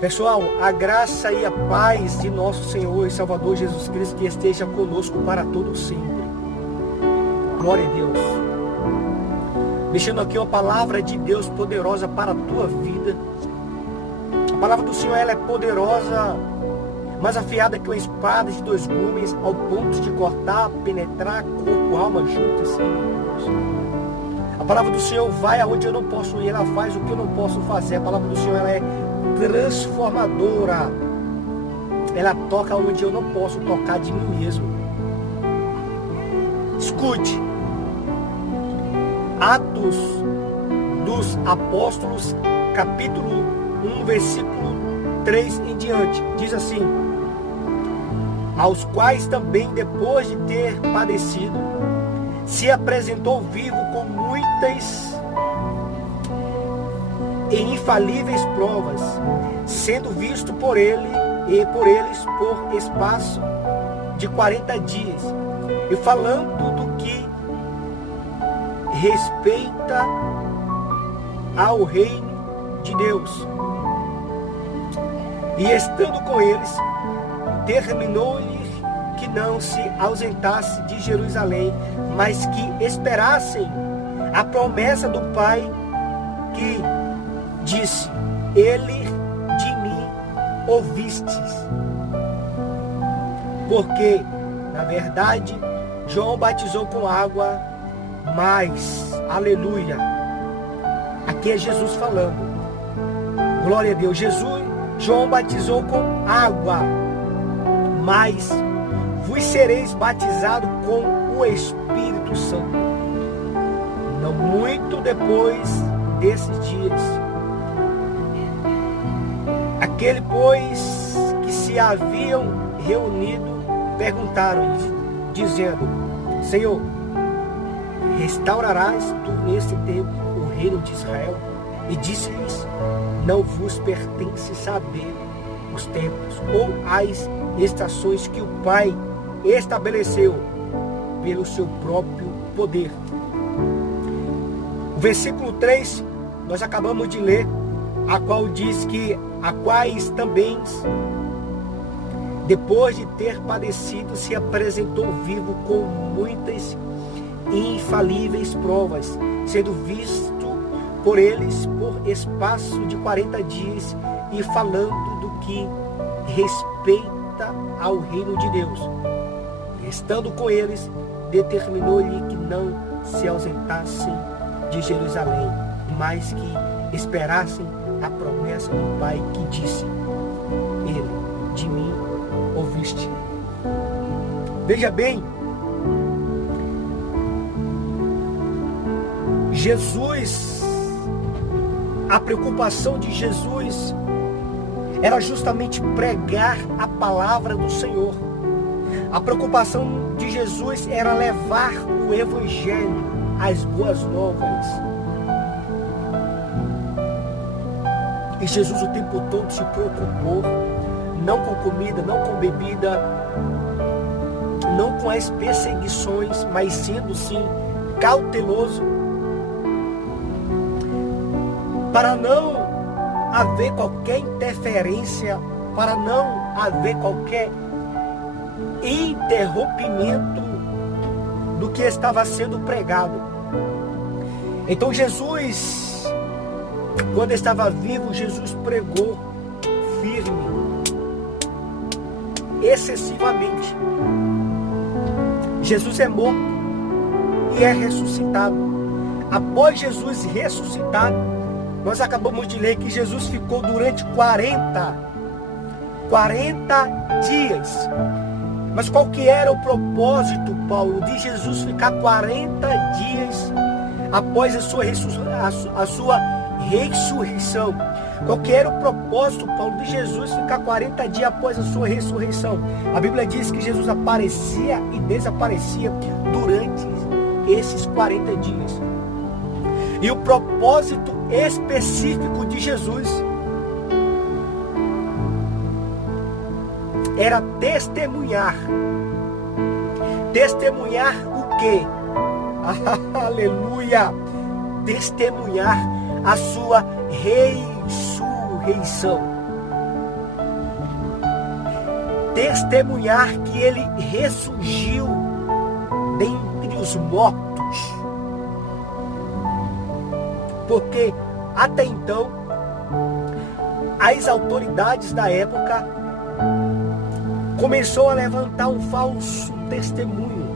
Pessoal, a graça e a paz de nosso Senhor e Salvador Jesus Cristo que esteja conosco para todo sempre. Glória a Deus. Deixando aqui uma palavra de Deus poderosa para a tua vida. A palavra do Senhor, ela é poderosa, mais afiada que uma espada de dois gumes, ao ponto de cortar, penetrar corpo, alma, juntas e membros. A palavra do Senhor vai aonde eu não posso ir, ela faz o que eu não posso fazer. A palavra do Senhor, ela é transformadora. Ela toca onde eu não posso tocar de mim mesmo. Escute. Atos dos Apóstolos, capítulo 1, versículo 3 em diante. Diz assim: aos quais também, depois de ter padecido, se apresentou vivo com muitas e infalíveis provas, sendo visto por ele e por eles por espaço de 40 dias, e falando do que respeita ao reino de Deus. E estando com eles, determinou-lhe que não se ausentasse de Jerusalém, mas que esperassem a promessa do Pai, que disse: ele de mim ouvistes. Porque, na verdade, João batizou com água, mas, aleluia, aqui é Jesus falando, glória a Deus. João batizou com água, mas vos sereis batizados com o Espírito Santo, não muito depois desses dias. Aquele, pois, que se haviam reunido, perguntaram-lhe, dizendo: Senhor, restaurarás tu neste tempo o reino de Israel? E disse-lhes: não vos pertence saber os tempos ou as estações que o Pai estabeleceu pelo seu próprio poder. O versículo 3, nós acabamos de ler, a qual diz que a quais também, depois de ter padecido, se apresentou vivo com muitas e infalíveis provas, sendo visto por eles por espaço de 40 dias, e falando do que respeita ao reino de Deus. E estando com eles, determinou-lhe que não se ausentassem de Jerusalém, mas que esperassem a promessa do Pai, que disse: ele de mim ouviste. Veja bem, a preocupação de Jesus era justamente pregar a palavra do Senhor. A preocupação de Jesus era levar o Evangelho, as boas novas. E Jesus o tempo todo se preocupou, não com comida, não com bebida, não com as perseguições, mas sendo sim cauteloso, para não haver qualquer interferência, para não haver qualquer interrompimento do que estava sendo pregado. Então Jesus, quando estava vivo, Jesus pregou firme, excessivamente. Jesus é morto e é ressuscitado. Após Jesus ressuscitado, nós acabamos de ler que Jesus ficou durante 40 dias. Mas qual que era o propósito, Paulo, de Jesus ficar 40 dias após a sua ressurreição? Qual que era o propósito, Paulo, de Jesus ficar 40 dias após a sua ressurreição? A Bíblia diz que Jesus aparecia e desaparecia durante esses 40 dias. E o propósito específico de Jesus era testemunhar. Testemunhar o quê? Aleluia! Testemunhar a sua ressurreição. testemunhar que ele ressurgiu dentre os mortos. Porque até então, as autoridades da época começou a levantar um falso testemunho,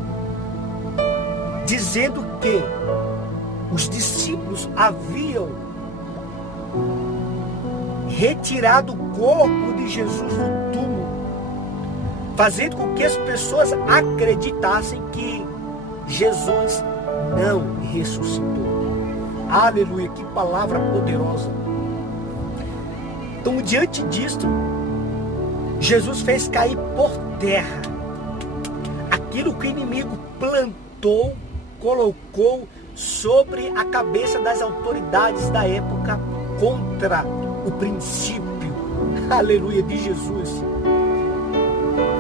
dizendo que os discípulos haviam retirado o corpo de Jesus do túmulo, fazendo com que as pessoas acreditassem que Jesus não ressuscitou. Aleluia, que palavra poderosa. Então, diante disto, Jesus fez cair por terra aquilo que o inimigo plantou, colocou sobre a cabeça das autoridades da época contra o princípio, aleluia, de Jesus.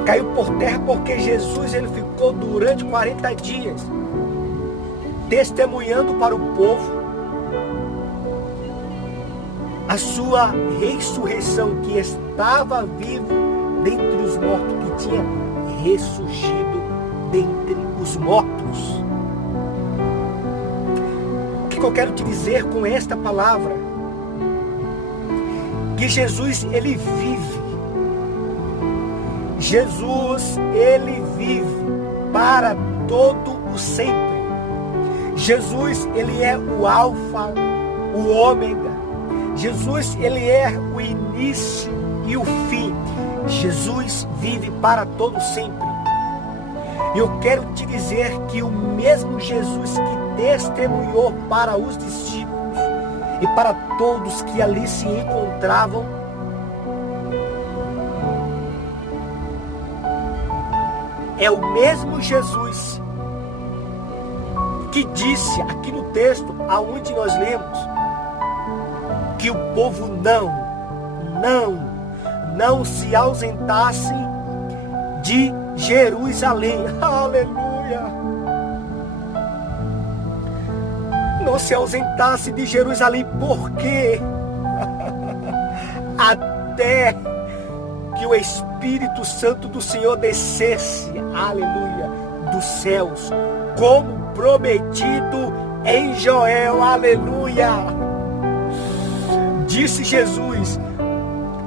Caiu por terra porque Jesus ele ficou durante 40 dias testemunhando para o povo a sua ressurreição, que estava vivo dentre os mortos, que tinha ressurgido dentre os mortos. O que eu quero te dizer com esta palavra? Que Jesus, ele vive. Jesus, ele vive para todo o sempre. Jesus, ele é o alfa, o ômega. Jesus, ele é o início e o fim. Jesus vive para todo sempre. E eu quero te dizer que o mesmo Jesus que testemunhou para os discípulos e para todos que ali se encontravam, é o mesmo Jesus que disse aqui no texto aonde nós lemos que o povo não se ausentasse de Jerusalém. Aleluia! Não se ausentasse de Jerusalém, por quê? Até que o Espírito Santo do Senhor descesse, aleluia, dos céus, como prometido em Joel, aleluia. Disse Jesus: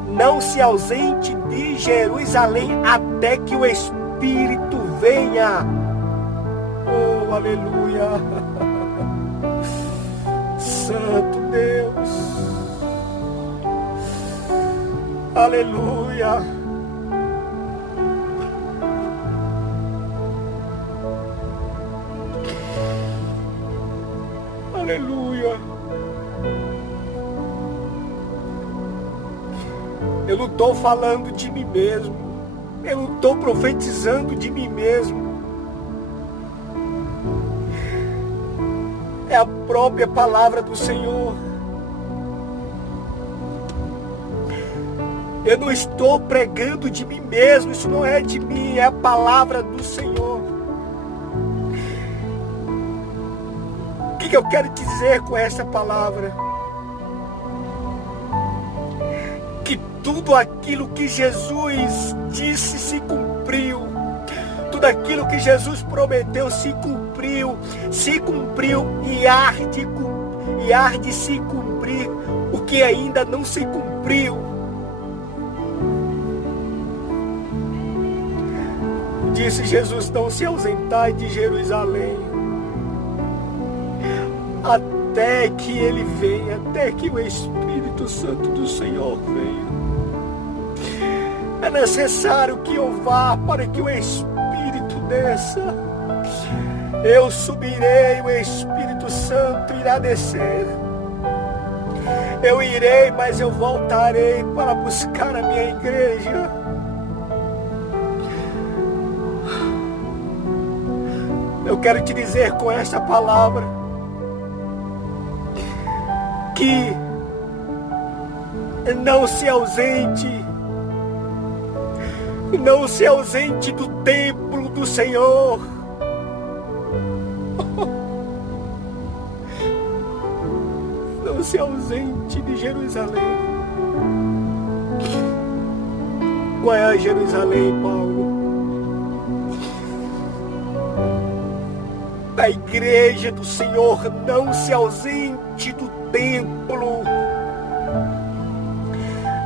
não se ausente de Jerusalém até que o Espírito venha. Oh, aleluia. Santo Deus. Aleluia. Aleluia. Eu não estou falando de mim mesmo. Eu não estou profetizando de mim mesmo. É a própria palavra do Senhor. Eu não estou pregando de mim mesmo. Isso não é de mim. É a palavra do Senhor. O que eu quero te dizer com essa palavra? Que tudo aquilo que Jesus disse se cumpriu. Tudo aquilo que Jesus prometeu se cumpriu e há de se cumprir o que ainda não se cumpriu. Disse Jesus: não se ausentai de Jerusalém até que ele venha, até que o Espírito Santo do Senhor venha. É necessário que eu vá para que o Espírito desça. Eu subirei, o Espírito Santo irá descer. Eu irei, mas eu voltarei para buscar a minha igreja. Eu quero te dizer com esta palavra que não se ausente do templo do Senhor. Não se ausente de Jerusalém. Qual é a Jerusalém, Paulo? A igreja do Senhor. Não se ausente do templo.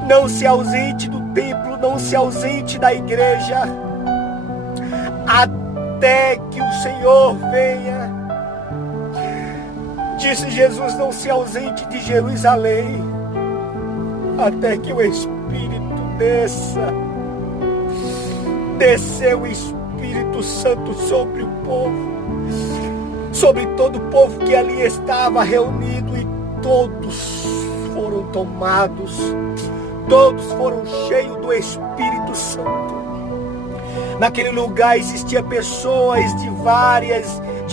Não se ausente do templo, não se ausente da igreja, até que o Senhor venha. Disse Jesus, não se ausente de Jerusalém, até que o Espírito desça. Desceu o Espírito Santo sobre o povo, sobre todo o povo que ali estava reunido, e todos foram tomados. Todos foram cheios do Espírito Santo. Naquele lugar existiam pessoas de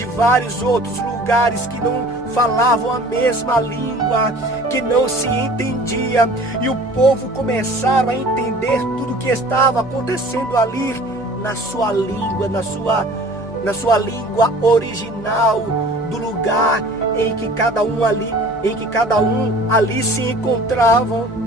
vários outros lugares que não falavam a mesma língua, que não se entendia. E o povo começaram a entender tudo o que estava acontecendo ali na sua língua, na sua língua original, do lugar em que cada um ali se encontrava.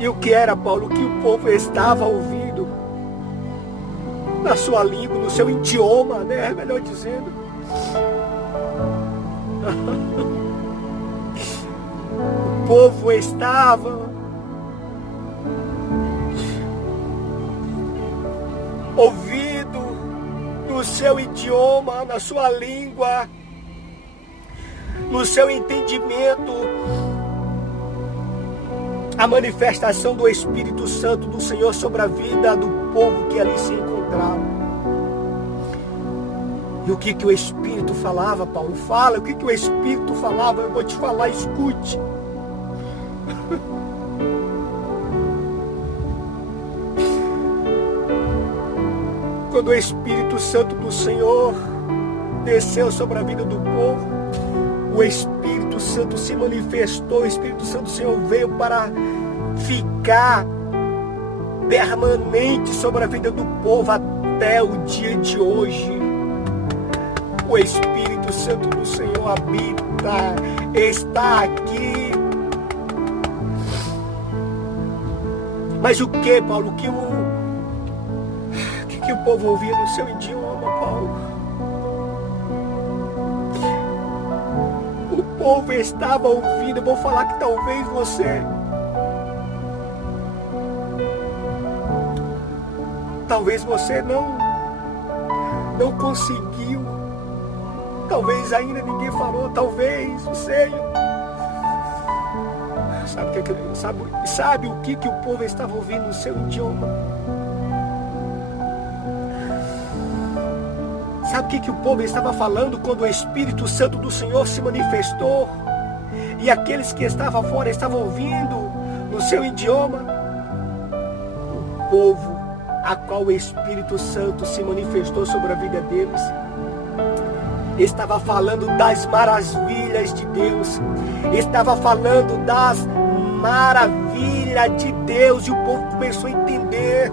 E o que era, Paulo? O que o povo estava ouvindo na sua língua, no seu idioma, né? Melhor dizendo. O povo estava ouvindo no seu idioma, na sua língua, no seu entendimento, a manifestação do Espírito Santo do Senhor sobre a vida do povo que ali se encontrava. E o que o Espírito falava, Paulo? Fala, o que o Espírito falava? Eu vou te falar, escute. Quando o Espírito Santo do Senhor desceu sobre a vida do povo, o Espírito Santo se manifestou, o Espírito Santo do Senhor veio para ficar permanente sobre a vida do povo até o dia de hoje. O Espírito Santo do Senhor habita, está aqui. Mas o que, Paulo? O que o povo ouvia no seu idioma, Paulo? O povo estava ouvindo. Eu vou falar que talvez você não conseguiu. Talvez ainda ninguém falou. Talvez, não sei. Sabe o que o povo estava ouvindo no seu idioma? Sabe o que o povo estava falando quando o Espírito Santo do Senhor se manifestou? E aqueles que estavam fora estavam ouvindo no seu idioma? O povo a qual o Espírito Santo se manifestou sobre a vida deles estava falando das maravilhas de Deus, estava falando das maravilhas de Deus, e o povo começou a entender,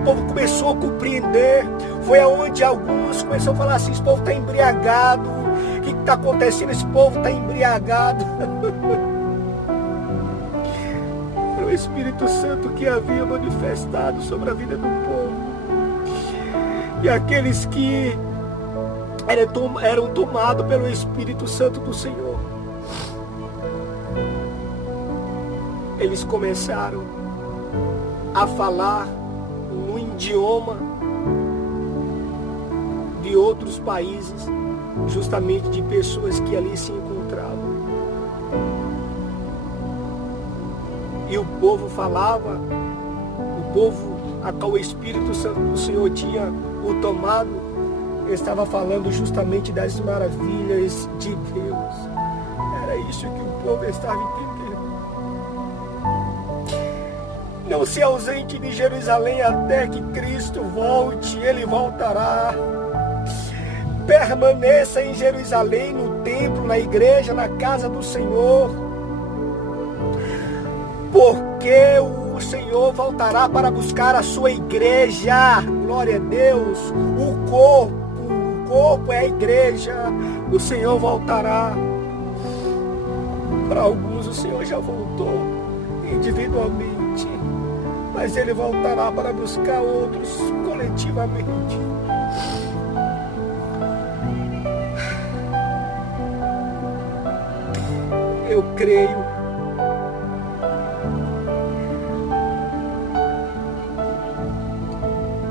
o povo começou a compreender. Foi aonde alguns começaram a falar assim: esse povo está embriagado, o que está acontecendo? Esse povo está embriagado. Era o Espírito Santo que havia manifestado sobre a vida do povo. E aqueles que eram tomados pelo Espírito Santo do Senhor, eles começaram a falar no idioma de outros países, justamente de pessoas que ali se encontravam. E o povo falava, o povo a qual o Espírito Santo do Senhor tinha o tomado, estava falando justamente das maravilhas de Deus. Era isso que o povo estava entendendo. Não se ausente de Jerusalém até que Cristo volte, Ele voltará. Permaneça em Jerusalém, no templo, na igreja, na casa do Senhor, porque o Senhor voltará para buscar a sua igreja. Glória a Deus. O corpo corpo é a igreja, o Senhor voltará. Para alguns o Senhor já voltou individualmente, mas Ele voltará para buscar outros coletivamente. Eu creio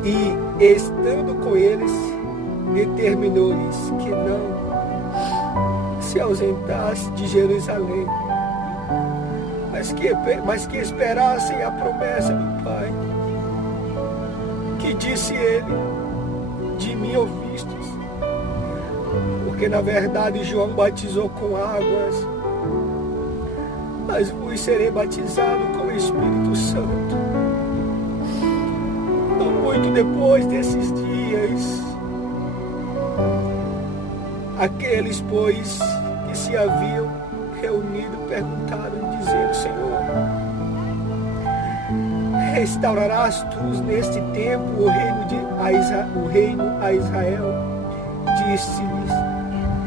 e, estando com eles, determinou-lhes que não se ausentasse de Jerusalém, mas que esperassem a promessa do Pai, que disse ele: de mim ouvistes. Porque na verdade João batizou com águas, mas vos serei batizado com o Espírito Santo. Não muito depois desses dias, aqueles, pois, que se haviam reunido perguntaram, dizendo: Senhor, restaurarás tu neste tempo o reino a Israel? Disse-lhes: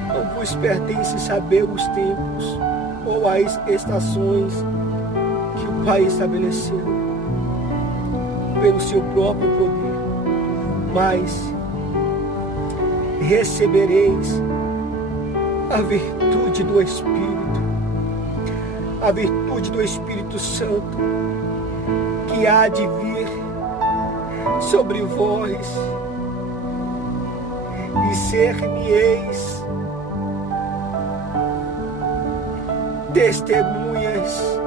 não vos pertence saber os tempos ou as estações que o Pai estabeleceu pelo seu próprio poder, mas recebereis a virtude do Espírito, a virtude do Espírito Santo, que há de vir sobre vós, e ser-me-eis testemunhas,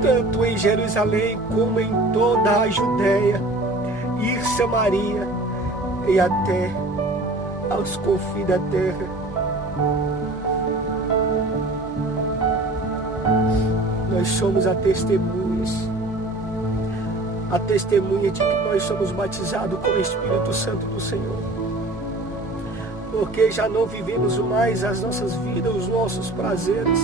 tanto em Jerusalém como em toda a Judéia e Samaria, e até aos confins da terra. Nós somos a testemunha de que nós somos batizados com o Espírito Santo do Senhor, porque já não vivemos mais as nossas vidas, os nossos prazeres,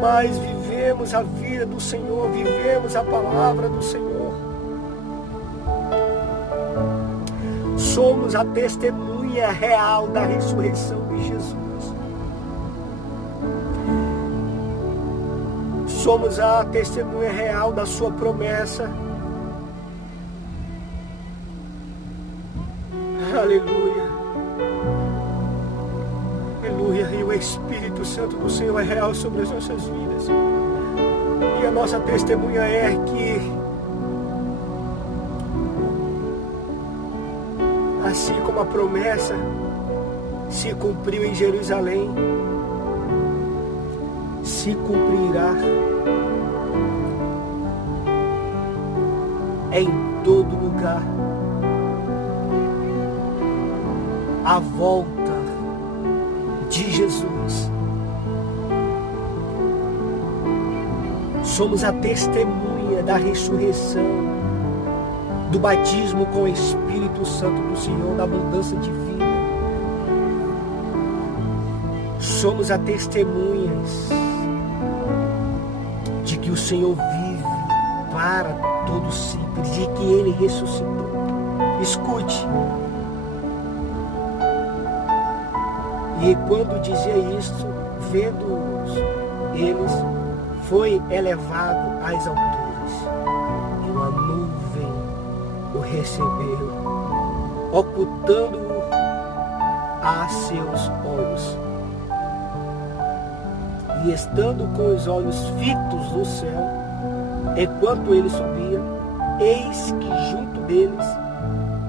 mas vivemos a vida do Senhor, vivemos a palavra do Senhor. Somos a testemunha real da ressurreição de Jesus. Somos a testemunha real da sua promessa. Aleluia. Aleluia. E o Espírito Santo do Senhor é real sobre as nossas vidas. E a nossa testemunha é que, assim como a promessa se cumpriu em Jerusalém, se cumprirá em todo lugar. A volta de Jesus. Somos a testemunha da ressurreição, do batismo com o Espírito Santo do Senhor, da mudança de vida. Somos a testemunhas de que o Senhor vive para todo sempre, de que Ele ressuscitou. Escute. E quando dizia isto, vendo-os eles, foi elevado às alturas, e uma nuvem o recebeu, ocultando-o a seus olhos. E estando com os olhos fitos no céu, enquanto ele subia, eis que junto deles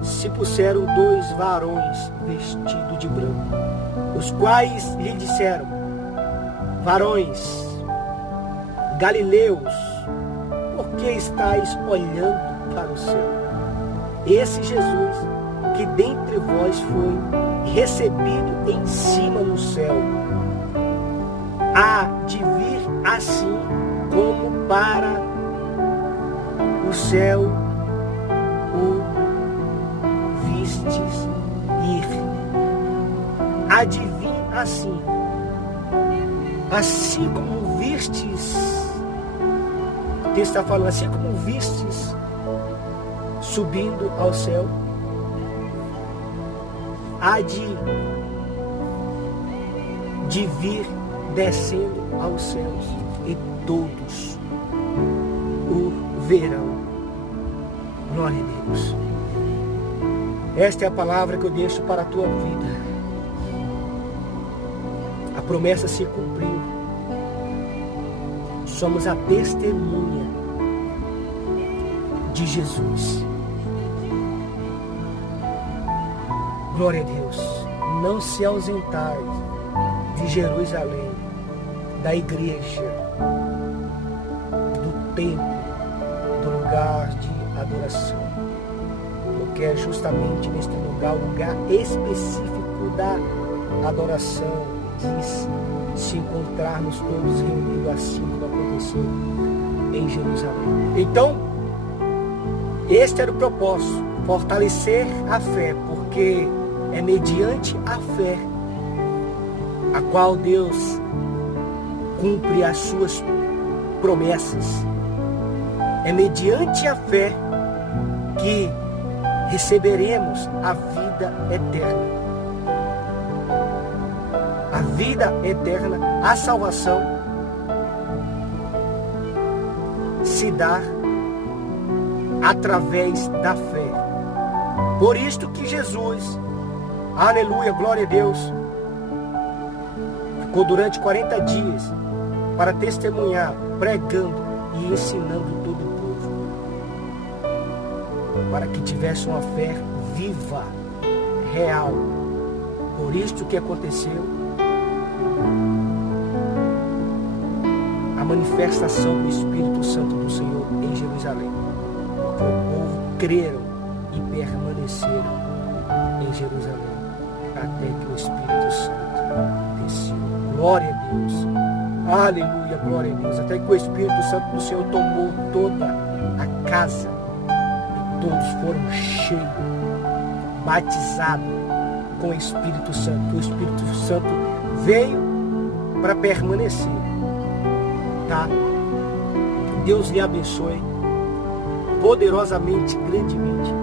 se puseram 2 varões vestidos de branco, os quais lhe disseram: varões galileus, por que estáis olhando para o céu? Esse Jesus, que dentre vós foi recebido em cima no céu, há de vir assim como para o céu o vistes ir. Há de vir assim como vistes. Ele está falando, assim como vistes subindo ao céu, há de vir descendo aos céus, e todos o verão. Glória a Deus. Esta é a palavra que eu deixo para a tua vida. A promessa se cumpriu. Somos a testemunha de Jesus. Glória a Deus. Não se ausentai de Jerusalém, da igreja, do templo, do lugar de adoração. Porque é justamente neste lugar, o lugar específico da adoração, diz, se encontrarmos todos reunidos assim como aconteceu em Jerusalém. Então, este era o propósito, fortalecer a fé, porque é mediante a fé a qual Deus cumpre as suas promessas. É mediante a fé que receberemos a vida eterna. A vida eterna, a salvação, se dá através da fé. Por isto que Jesus, aleluia, glória a Deus, ficou durante 40 dias para testemunhar, pregando e ensinando todo o povo, para que tivesse uma fé viva, real. Por isto que aconteceu a manifestação do Espírito Santo do Senhor em Jerusalém, porque o povo creram e permaneceram em Jerusalém até que o Espírito Santo desceu. Glória a Deus, aleluia, glória a Deus, até que o Espírito Santo do Senhor tomou toda a casa e todos foram cheios, batizados com o Espírito Santo. O Espírito Santo veio para permanecer, tá? Deus lhe abençoe poderosamente, grandemente,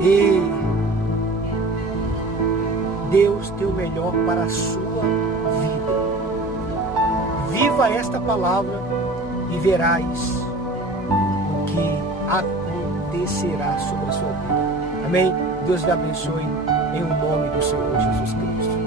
e Deus tem o melhor para a sua vida. Viva esta palavra e verás o que acontecerá sobre a sua vida. Amém? Deus lhe abençoe em nome do Senhor Jesus Cristo.